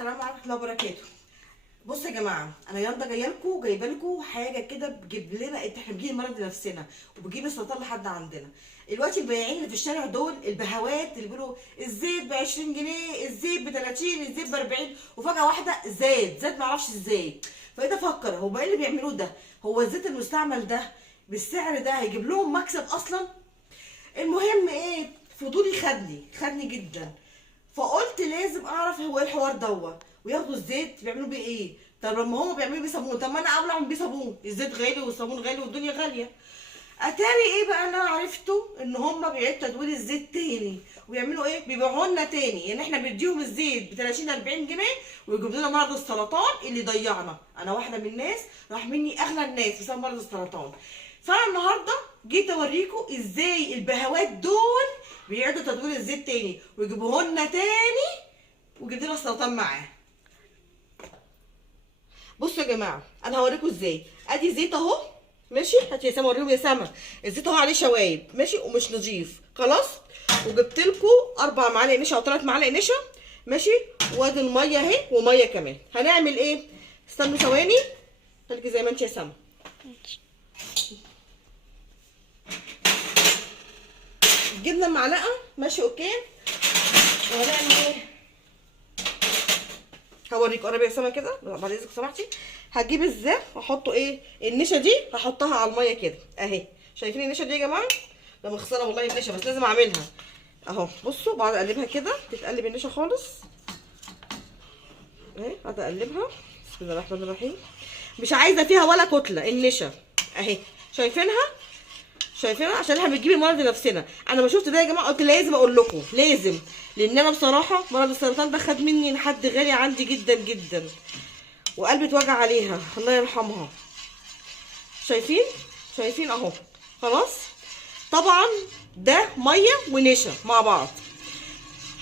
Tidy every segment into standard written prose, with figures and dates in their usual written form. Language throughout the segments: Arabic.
السلام عليكم ورحمه الله وبركاته. بصوا يا جماعه، انا يلا جايبه لكم حاجه كده بتجيب لنا، احنا بنجيب المرض لنفسنا وبتجيب السرطان لحد عندنا. دلوقتي البياعين اللي في الشارع دول البهوات اللي بيقولوا الزيت ب 20 جنيه، الزيت ب 30، الزيت ب 40، وفجاه واحده زاد معرفش ازاي. فبقيت افكر هو ايه اللي بيعملوه ده؟ هو الزيت المستعمل ده بالسعر ده هيجيب لهم مكسب اصلا؟ المهم ايه، فضولي خدني جدا، فقلت لازم اعرف هو ايه الحوار دوت. وياخدوا الزيت بيعملوا بيه ايه؟ طب لما هم بيعملوا بيه صابون، طب ما انا اولى اعمل بيه صابون، الزيت غالي والصابون غالي والدنيا غاليه. اتاري ايه بقى اللي انا عرفته؟ ان هم بيعيدوا تدوير الزيت تاني، ويعملوا ايه، بيبيعوا لنا تاني. يعني احنا بنديهم الزيت ب 30 40 جنيه ويجيب لنا مرض السرطان اللي ضيعنا. انا واحده من الناس راح مني اغلى الناس بسبب مرض السرطان. فانا النهارده جيت اوريكم ازاي البهوات دول بيعيدوا تدوير الزيت تاني ويجيبوه لنا تاني ويجيب لنا السرطان معاه. بصوا يا جماعه، انا هوريكم ازاي. ادي زيت اهو، ماشي. هاتي يا سما اوريهم يا سما. الزيت اهو عليه شوايب، ماشي، ومش نظيف خلاص. وجبت لكم 4 معالق نشا او 3 معالق نشا، ماشي. وادي الميه اهي وميه كمان. هنعمل ايه؟ استنوا ثواني، خليكي زي ما انت يا سما. جبنا معلقه، ماشي اوكي. وهنعمل ايه؟ هوريك، قربي يا سما كده بعد اذنك سمحتي. هجيب الزيت واحطه ايه، النشا دي هحطها على الميه كده اهي. شايفين النشا دي يا جماعه؟ ده مخسره والله النشا، بس لازم اعملها اهو. بصوا، بعد اقلبها كده تتقلب النشا خالص اهي. بعد اقلبها، بسم الله الرحمن الرحيم. مش عايزه فيها ولا كتله النشا اهي. شايفينها عشان احنا بنجيب المرض لنفسنا. انا ما شفت ده يا جماعه قلت لازم اقول لكم، لازم، لان انا بصراحه مرض السرطان ده خد مني لحد غالي عندي جدا جدا، وقلبي اتوجع عليها الله يرحمها. شايفين اهو. خلاص، طبعا ده ميه ونشا مع بعض.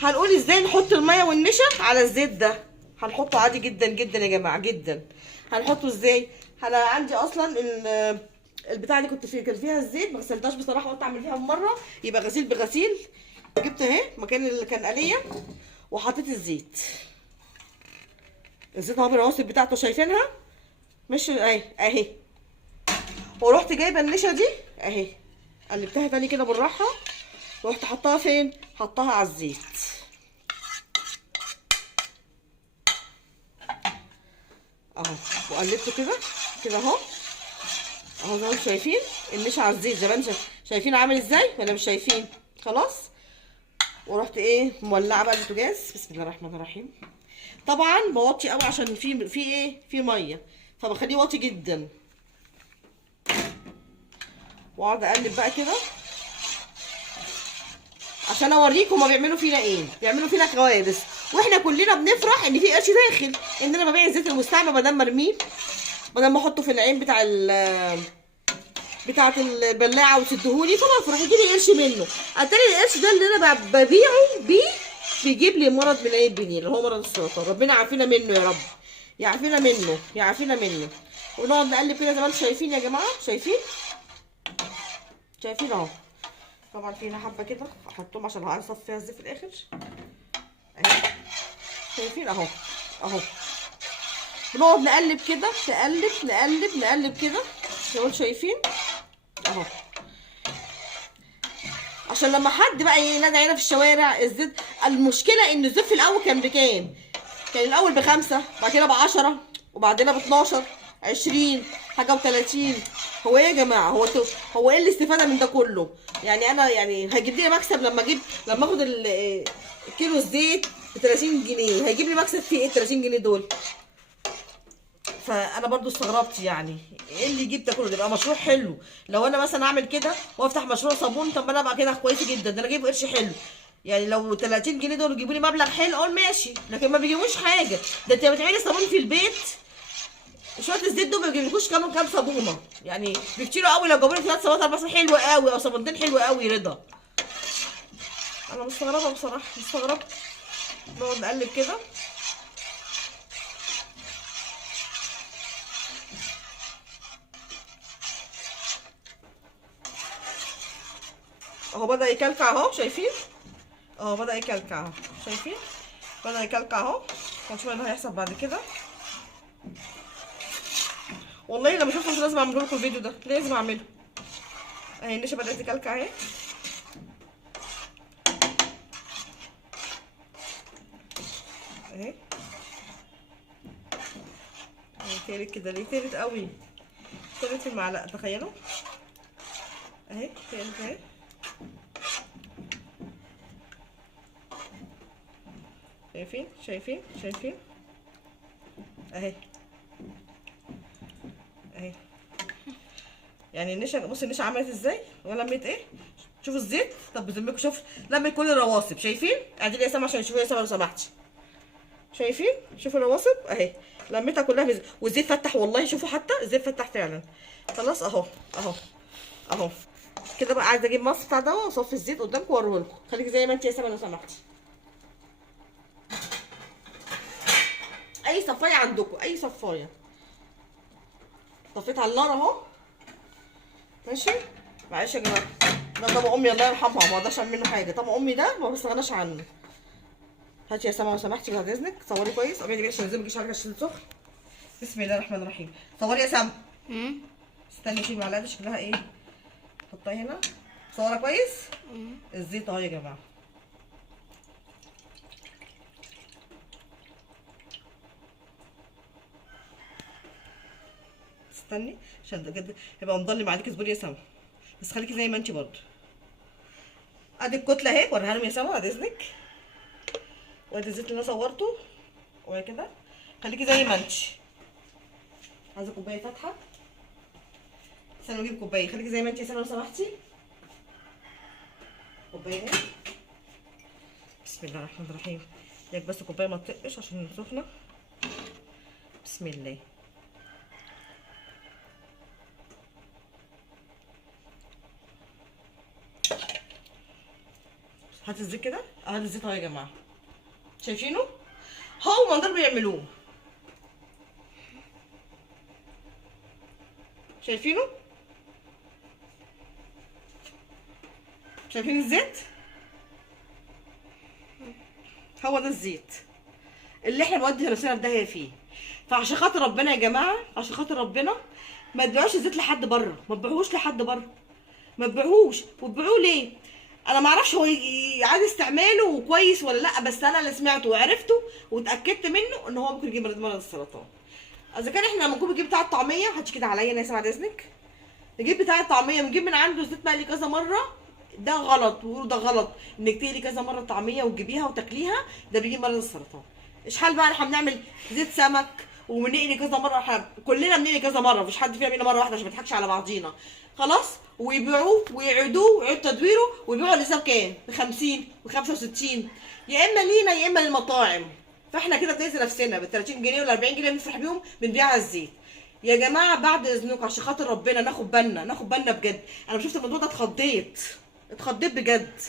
هنقول ازاي نحط الميه والنشا على الزيت ده. هنحطه عادي جدا جدا يا جماعه جدا. هنحطه ازاي؟ انا عندي اصلا البتاعه دي كان فيها الزيت، ما غسلتهاش بصراحه، قلت اعمل فيها مره يبقى غسيل بغسيل. جبت اهي مكان اللي كان قليه وحطيت الزيت اهو بالرواسب بتاعته، شايفينها؟ مش اهي. ورحت جايبه النشا دي اهي، قلبتها تاني كده بالراحه، ورحت حطها فين؟ حطها على الزيت اهو، وقلبته كده اهو زي ما انتم شايفين. النشا على الزيت زي ما انتم شايفين عامل ازاي ولا مش شايفين؟ خلاص. ورحت ايه، مولعه بقى البوتاجاز، بسم الله الرحمن الرحيم. طبعا بوطي قوي عشان في ميه، فبخليه واطي جدا، واقعد اقلب بقى كده عشان اوريكم هما بيعملوا فينا ايه. بيعملوا فينا كوارث، واحنا كلنا بنفرح ان في قرش داخل، ان انا ببيع الزيت المستعمل بدل ما ارميه، بدل ما احطه في العين بتاعه البلاعه وتديهولي، طبعا فرح يجي لي قرش منه. اتاري القرش ده اللي انا ببيعه بيه بيجيب لي مرض من عين البنين اللي هو مرض السرطان. ربنا يعافينا منه يا رب، يعافينا منه. ونقعد نقلب كده زي ما انتم شايفين يا جماعه. شايفين اهو. طبعا فينا حبه كده احطهم عشان هنصفي فيها الزيت في الاخر اهي. شايفين اهو. بنقعد نقلب كده، نقلب كده زي ما انتم شايفين اهو، عشان لما حد بقى ينادي علينا في الشوارع الزيت. المشكله ان الزيت في الاول كان بكام؟ كان الاول ب5، بعد كده ب10، وبعدين ب12، 20 حاجه و30. هو ايه يا جماعه؟ هو ايه الاستفاده من ده كله؟ يعني انا هيجيب لي مكسب لما اخد كيلو الزيت ب 30 جنيه، هيجيب لي مكسب في ايه 30 جنيه دول؟ فانا برضو استغربت، يعني ايه اللي يجيب ده كله؟ ده يبقى مشروع حلو. لو انا مثلا اعمل كده وافتح مشروع صابون، طب ما انا ابقى كده كويس جدا، ده انا اجيب قرش حلو. يعني لو 30 جنيه دول يجيبوا لي مبلغ حلو اقول ماشي، لكن ما بيجيبوش حاجه. ده انت بتعملي صابون في البيت، شويه الزيت دول ما بيجيبلكوش كام صابونه. يعني بكتير قوي لو جابوا لي 3 صابونات 4 حلوه قوي، او صابونتين حلوه قوي رضا. انا مستغربه بصراحه، نقعد نقلب كده اهو. بدأ يكلكع اهو، شايفين اهو؟ بدأ يكلكع اهو، شايفين؟ بدأ يكلكع اهو. هنشوف ايه اللي هيحصل بعد كده. والله لما اشوفه لازم اعمله لكم الفيديو ده، لازم اعمله. اهي النشا بدات تكلكع اهي. اهي تالت كده ليه؟ تالت قوي، تالت في المعلقه، تخيلوا اهي تالت اهي. شايفين شايفين شايفين اهي اهي. يعني النشا، بصي النشا عملت ازاي ولمت ايه. شوفوا الزيت، طب بذمكم شوف لمت كل الرواسب. شايفين؟ اعدلي يا سما عشان تشوفوا يا سما لو سمحتي. شايفين؟ شوفوا الرواسب اهي لميتها كلها بزيت. والزيت فتح والله، شوفوا حتى الزيت فتح فعلا. خلاص اهو اهو اهو كده. بقى عايزه اجيب مص بتاع ده واصفي الزيت قدامكم واوريه لكم. خليكي زي ما انت يا سما لو سمحتي. اي صفايه عندكم، اي صفايه. طفيت على النار اهو. ماشي. معلش يا جماعه، ده طبق امي الله يرحمها، ما اقدرش اعمل منه حاجه. طبق امي ده ما بستغناش عنه. هاتي يا سما لو سمحتي بعد اذنك، صوري كويس. ابعدي كده عشان زي ما تجيش عليك عشان سخن. بسم الله الرحمن الرحيم. صوري يا سما. استني اشيل المعلقه دي شكلها ايه. حطها هنا. صورها كويس. الزيت اهو يا جماعه. استني عشان بجد هيبقى مضلم عليكي. اصبري يا سما، بس خليكي زي ما انتي برضه. ادي الكتله اهي، وريها لهم يا سما بعد اذنك. وادي الزيت اللي انا صورته وهي كده. خليكي زي ما انتي. عايزه كوبايه فاتحه. استنى اجيب كوبايه. خليكي زي ما انتي يا سما لو سمحتي. كوبايه اهي. بسم الله الرحمن الرحيم. ياك بس كوبايه ما تطقش عشان سخنه. بسم الله. هات الزيت كده. هات الزيت اهو يا جماعه. شايفينه؟ هو ما دول بيعملوه. شايفينه؟ شايفين الزيت؟ هو ده الزيت اللي احنا بنودي نفسنا في داهيه فيه. فعشان خاطر ربنا يا جماعه، عشان خاطر ربنا ما تبيعوش الزيت لحد بره، ما تبيعوش لحد بره، ما تبيعوش. وتبيعوه ليه؟ انا ما اعرفش هو عاد استعماله كويس ولا لا، بس انا اللي سمعته وعرفته واتاكدت منه ان هو ممكن يجيب مرض السرطان. اذا كان احنا لما نكون بنجيب بتاع الطعميه، هاتش كده عليا انا بعد اذنك. نجيب بتاع الطعميه ونجيب من عنده زيت مقلي كذا مره، ده غلط. ويقولوا ده غلط انك تقلي كذا مره الطعميه وتجيبيها وتاكليها، ده بيجيب مرض السرطان. اشحال بقى احنا بنعمل زيت سمك وبنقلي كذا مره، احنا كلنا بنقلي كذا مره، مفيش حد فينا بينا مره واحده عشان ما نضحكش على بعضينا. خلاص. ويبيعوه ويعيدوه ويعيد تدويره ويبيعوا الازازه بكام؟ ب 50 و 65، يا اما لينا يا اما للمطاعم. فاحنا كده بنأذي نفسنا بال 30 جنيه ولا 40 جنيه بنفرح بيهم بنبيع الزيت. يا جماعه بعد اذنكم عشان خاطر ربنا ناخد بالنا، ناخد بالنا بجد. انا لما شفت الموضوع ده اتخضيت بجد.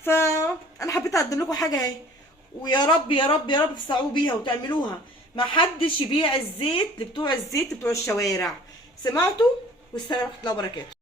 فانا حبيت اقدم لكم حاجه اهي، ويا رب يا رب يا رب تستوعبوا بيها وتعملوها. ما حدش يبيع الزيت لبتوع الزيت بتوع الشوارع. سمعتوا؟ والسلام ورحمه الله وبركاته.